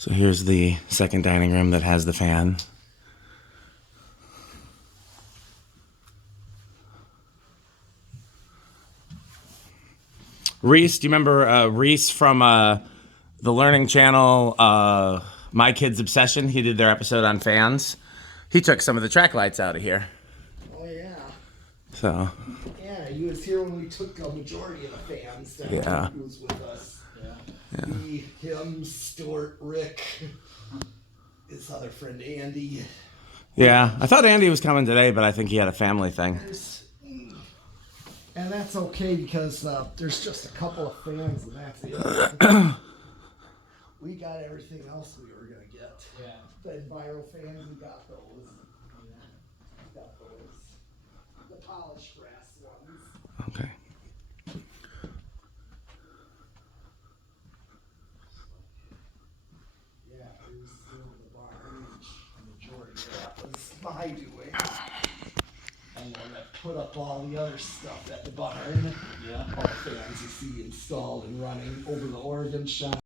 So here's the second dining room that has the fan. Reese, do you remember Reese from the Learning Channel, My Kid's Obsession? He did their episode on fans. He took some of the track lights out of here. Oh, yeah. So. Yeah, he was here when we took a majority of the fans down. Yeah. He was with us. Yeah. Me, him, Stuart, Rick, his other friend Andy. Yeah, I thought Andy was coming today, but I think he had a family thing. And that's okay because there's just a couple of fans and that's it. We got everything else we were going to get. Yeah. The Envirofans, we got those. We got those. The polished grass ones. Okay. Yeah, there's still the barn. The majority of that was my doing. And then I put up all the other stuff at the barn. Yeah. All the fans you see installed and running over the Oregon shop.